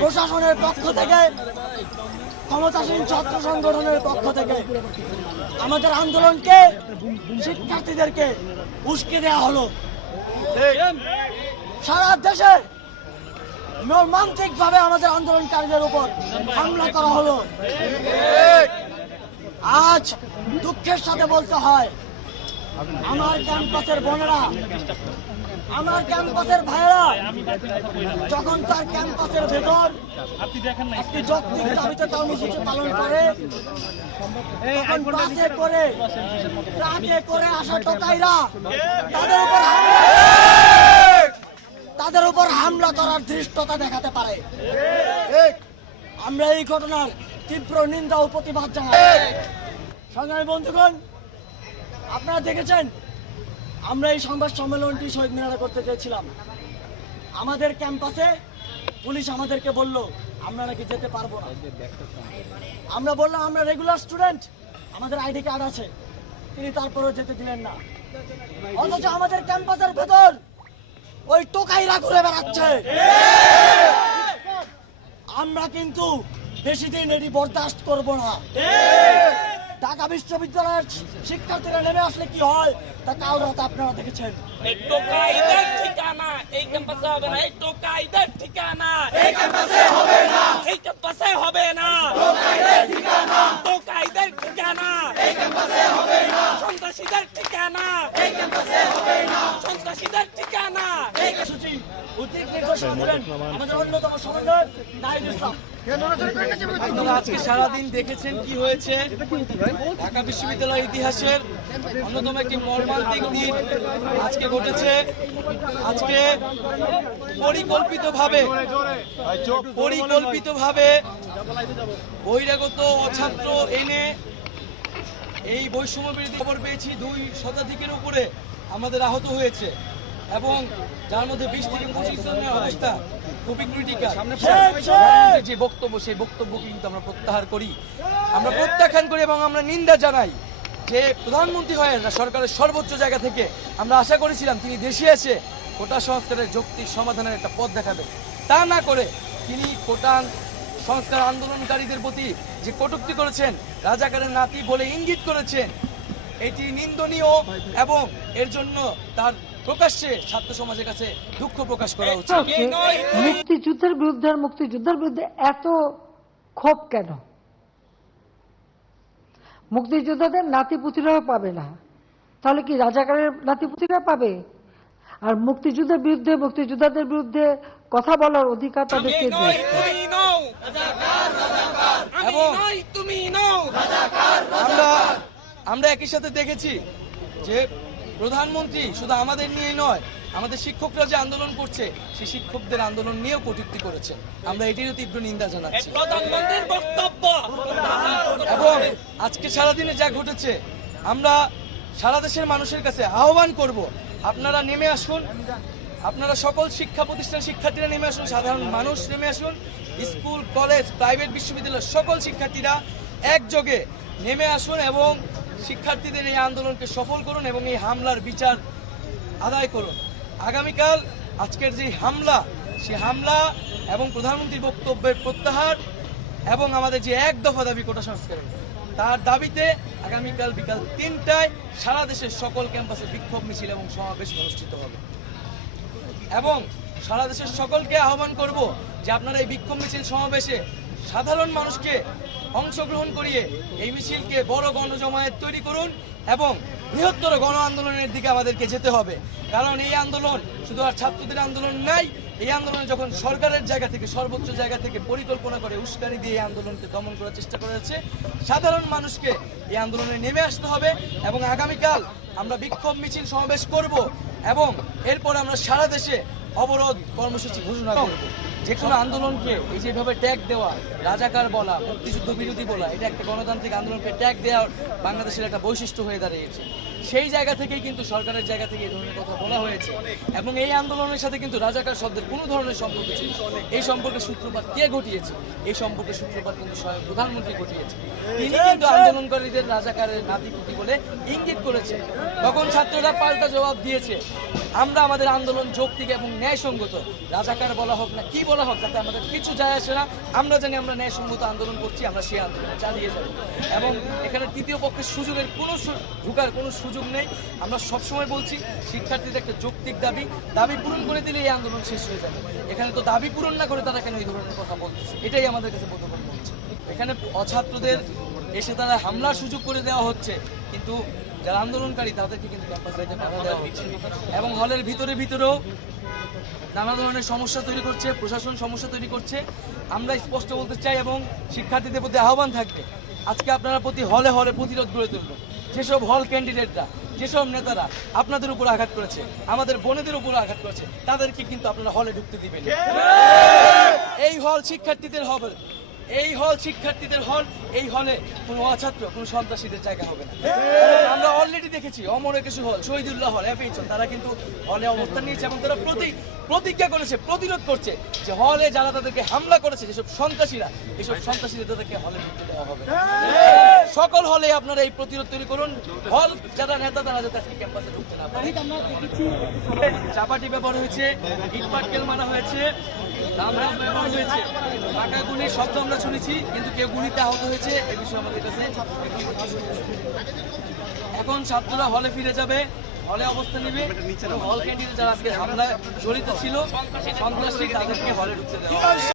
প্রশাসনের পক্ষ থেকে, ক্ষমতাসীন ছাত্র সংগঠনের পক্ষ থেকে আমাদের আন্দোলনকে শিক্ষার্থীদেরকে উস্কে দেওয়া হলো। সারা দেশে মর্মান্তিক ভাবে আমাদের আন্দোলনকারীদের উপর হামলা করা হলো। আজ দুঃখের সাথে বলতে হয়, আমার ক্যাম্পাসের বোনেরা আমার ক্যাম্পাসের ভাইরা যখন তার ক্যাম্পাসের ভেতর একটি যৌক্তিক দাবিতে কর্মসূচি পালন করে, তখন বাসে করে, ট্রাকে করে আসা টোকাইরা তাদের উপর তাদের উপর হামলা করার ধৃষ্টতা দেখাতে পারে। আমরা এই ঘটনার তীব্র নিন্দা ও প্রতিবাদ জানাই। সংগ্রামী বন্ধুগণ, আপনারা দেখেছেন আমরা এই সংবাদ সম্মেলনটি শহীদ মিনারে করতে চেয়েছিলাম। আমাদের ক্যাম্পাসে পুলিশ আমাদেরকে বলল, আমরা নাকি যেতে পারব না। আমরা বললাম, আমরা রেগুলার স্টুডেন্ট আমাদের আইডি কার্ড আছে। তিনি তারপরেও যেতে দিলেন না। অথচ আমাদের ক্যাম্পাসের ভেতর ওই টোকাইরা ঘুরে বেড়াচ্ছে। আমরা কিন্তু বেশি দিন এটি বরদাস্ত করব না। ঢাকা বিশ্ববিদ্যালয়ের শিক্ষার্থীরা নেমে আসলে কি হয়? তা কাল রাত আপনারা দেখেছেন। এই ঠিকানা এই ক্যাম্পাসে হবে না এই টোকাইদের ঠিকানা। এই ক্যাম্পাসে হবে না। এই ক্যাম্পাসে হবে না। টোকাইদের ঠিকানা। টোকাইদের ঠিকানা। এই ক্যাম্পাসে হবে না। সন্ত্রাসীদের ঠিকানা। এই ক্যাম্পাসে হবে না। সন্ত্রাসীদের ঠিকানা। এই সূচি উদ্দিক নির্দেশনা দিলেন আমাদের অন্যতম সমন্বয় নাহিদ ইসলাম। আপনারা আজকে সারাদিন দেখেছেন কি হয়েছে। ঢাকা বিশ্ববিদ্যালয়ের ইতিহাসের অন্যতম একটি মর্মান্তিক দিন আজকে ঘটেছে। আজকে পরিকল্পিতভাবে পরিকল্পিতভাবে বহিরাগত অছাত্র এনে এই বৈষম্য বিরোধী খবর পেয়েছি দুই শতাধিকের উপরে আমাদের আহত হয়েছে। এবং যার মধ্যে বিশ থেকে পঁচিশ জনের অবস্থা খুবই ক্রিটিক্যাল যে বক্তব্য সেই বক্তব্য কিন্তু আমরা প্রত্যাহার করি। আমরা প্রত্যাখ্যান করি এবং আমরা নিন্দা জানাই যে প্রধানমন্ত্রী হয়ে সরকারের সর্বোচ্চ জায়গা থেকে আমরা আশা করেছিলাম তিনি দেশে এসে কোটা সংস্কারের যৌক্তিক সমাধানের একটা পথ দেখাবে তা না করে তিনি কোটা সংস্কার আন্দোলনকারীদের প্রতি যে কটূক্তি করেছেন রাজাকারের নাতি বলে ইঙ্গিত করেছেন এটি নিন্দনীয় এবং এর জন্য তার প্রকাশ্যে ছাত্র সমাজের কাছে দুঃখ প্রকাশ করা উচিত মুক্তিযুদ্ধের বিরুদ্ধে আর মুক্তিযুদ্ধের বিরুদ্ধে এত ক্ষোভ কেন? মুক্তিযোদ্ধাদের নাতিপুতিরাও পাবে না। তাহলে কি রাজাকারের নাতিপুতিরা পাবে? আর মুক্তিযুদ্ধের বিরুদ্ধে মুক্তিযোদ্ধাদের বিরুদ্ধে কথা বলার অধিকার তাদেরকে এবং- নই তুমি নও আমরা আমরা একই সাথে দেখেছি যে প্রধানমন্ত্রী শুধু আমাদের নিয়ে নয় আমাদের শিক্ষকরা যে আন্দোলন করছে সেই শিক্ষকদের আন্দোলন নিয়েও কটূক্তি করেছে। আমরা এটিরও তীব্র নিন্দা জানাচ্ছি। প্রধানমন্ত্রীর বক্তব্য। এবং আজকে সারাদিনে যা ঘটেছে আমরা সারা দেশের মানুষের কাছে আহ্বান করব আপনারা নেমে আসুন। আপনারা সকল শিক্ষা প্রতিষ্ঠান শিক্ষার্থীরা নেমে আসুন সাধারণ মানুষ নেমে আসুন স্কুল কলেজ প্রাইভেট বিশ্ববিদ্যালয়ের সকল শিক্ষার্থীরা একযোগে নেমে আসুন এবং শিক্ষার্থীদের এই আন্দোলনকে সফল করুন এবং এই হামলার বিচার আদায় করুন। আগামীকাল আজকের যে হামলা, সে হামলা এবং প্রধানমন্ত্রীর বক্তব্যের প্রত্যাহার এবং আমাদের যে এক দফা দাবি কোটা সংস্কারের, তার দাবিতে আগামীকাল বিকাল তিনটায় সারা দেশের সকল ক্যাম্পাসে বিক্ষোভ মিছিল এবং সমাবেশ অনুষ্ঠিত হবে। এবং সারা দেশের সকলকে আহ্বান করব যে আপনারা এই বিক্ষোভ মিছিল সমাবেশে সাধারণ মানুষকে অংশগ্রহণ করিয়ে এই মিছিলকে বড় গণজমায়েত তৈরি করুন এবং বৃহত্তর গণ আন্দোলনের দিকে আমাদেরকে যেতে হবে। কারণ এই আন্দোলন শুধু আর ছাত্রদের আন্দোলন নাই, এই আন্দোলনে যখন সরকারের জায়গা থেকে, সর্বোচ্চ জায়গা থেকে পরিকল্পনা করে উস্কানি দিয়ে এই আন্দোলনকে দমন করার চেষ্টা করা হচ্ছে, সাধারণ মানুষকে এই আন্দোলনে নেমে আসতে হবে এবং আগামীকাল আমরা বিক্ষোভ মিছিল সমাবেশ করব এবং এরপর আমরা সারা দেশে অবরোধ কর্মসূচি ঘোষণা করবে। যে কোনো আন্দোলনকে এই যেভাবে ট্যাগ দেওয়া, রাজাকার বলা, মুক্তিযুদ্ধ বিরোধী বলা, এটা একটা গণতান্ত্রিক আন্দোলনকে ট্যাগ দেওয়ার বাংলাদেশের একটা বৈশিষ্ট্য হয়ে দাঁড়িয়েছে। সেই জায়গা থেকেই কিন্তু সরকারের জায়গা থেকে এই ধরনের কথা বলা হয়েছে এবং এই আন্দোলনের সাথে কিন্তু রাজাকার শব্দের কোনো ধরনের সম্পর্ক ছিল এই সম্পর্কের সূত্রপাত কে ঘটিয়েছে? এই সম্পর্কের সূত্রপাত কিন্তু স্বয়ং প্রধানমন্ত্রী ঘটিয়েছে। তিনি কিন্তু আন্দোলনকারীদের রাজাকারের নাতিপুতি বলে ইঙ্গিত করেছে। তখন ছাত্ররা পাল্টা জবাব দিয়েছে, আমরা আমাদের আন্দোলন যৌক্তিক এবং ন্যায়সঙ্গত। রাজাকার বলা হোক না, কি বলা হোক, তাতে আমাদের কিছু যায় আসে না। আমরা জানি আমরা ন্যায়সঙ্গত আন্দোলন করছি, আমরা সেই আন্দোলন চালিয়ে যাব। এবং এখানে তৃতীয় পক্ষের সুযোগের কোনো ঢোকার কোনো সুযোগ নেই। আমরা সবসময় বলছি, শিক্ষার্থীদের একটা যৌক্তিক দাবি। দাবি পূরণ করে দিলে এই আন্দোলন শেষ হয়ে যাবে। এখানে তো দাবি পূরণ না করে তারা কেন এই ধরনের কথা বলতেছে এটাই আমাদের কাছে বোধগম্য হচ্ছে এখানে অছাত্রদের এসে তারা হামলার সুযোগ করে দেওয়া হচ্ছে, কিন্তু যারা আন্দোলনকারী তাদেরকে কিন্তু দেওয়া এবং হলের ভিতরে ভিতরেও নানা ধরনের সমস্যা তৈরি করছে, প্রশাসন সমস্যা তৈরি করছে। আমরা স্পষ্ট বলতে চাই এবং শিক্ষার্থীদের প্রতি আহ্বান থাকবে, আজকে আপনারা প্রতি হলে হলে প্রতিরোধ গড়ে তুলবেন যেসব হল ক্যান্ডিডেটরা যেসব নেতারা আপনাদের উপর আঘাত করেছে আমাদের বোনেদের উপর আঘাত করেছে তাদেরকে কিন্তু আপনারা হলে ঢুকতে দিবেন। এই হল শিক্ষার্থীদের হবে এই হল শিক্ষার্থীদের হল এই হলে কোনো অছাত্র, কোনো সন্ত্রাসীদের জায়গা হবে না। আমরা অলরেডি দেখেছি, অমর একুশে হল, শহীদুল্লাহ হল, এফএইচ তারা কিন্তু হলে অবস্থান নিয়েছে এবং তারা প্রতি, প্রতিজ্ঞা করেছে, প্রতিরোধ করছে যে হলে যারা তাদেরকে হামলা করেছে, যেসব সন্ত্রাসীরা, এসব সন্ত্রাসীদের তাদেরকে হলে ঢুকতে দেওয়া হবে। সকল হলে আপনারা এই প্রতিরোধ তৈরি করুন। হল, যারা নেতা, তারা যাতে আজকে ক্যাম্পাসে ঢুকতে না পারে। চাপাটি ব্যবহার হয়েছে, ইট পাটকেল মারা হয়েছে রামরাজ ব্যবহার হয়েছে। টাকা গুলির শব্দ আমরা শুনেছি, কিন্তু কেউ গুলিতে আহত হয়েছে। এ বিষয়ে আমাদের কাছে এখন ছাত্ররা হলে ফিরে যাবে হলে অবস্থান নেবে হল ক্যান্টিনে যারা আজকে হামলায় জড়িত ছিল, সন্ত্রাসী তাদেরকে হলে ঢুকতে দেওয়া।